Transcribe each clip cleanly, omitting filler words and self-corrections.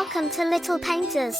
Welcome to Little Painters.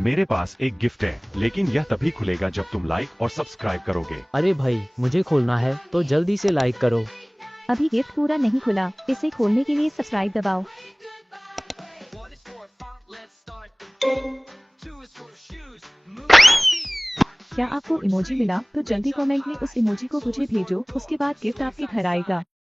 मेरे पास एक गिफ्ट है, लेकिन यह तभी खुलेगा जब तुम लाइक और सब्सक्राइब करोगे। अरे भाई, मुझे खोलना है तो जल्दी से लाइक करो। अभी गिफ्ट पूरा नहीं खुला, इसे खोलने के लिए सब्सक्राइब दबाओ। क्या आपको इमोजी मिला? तो जल्दी कमेंट में उस इमोजी को मुझे भेजो, उसके बाद गिफ्ट आपके घर आएगा।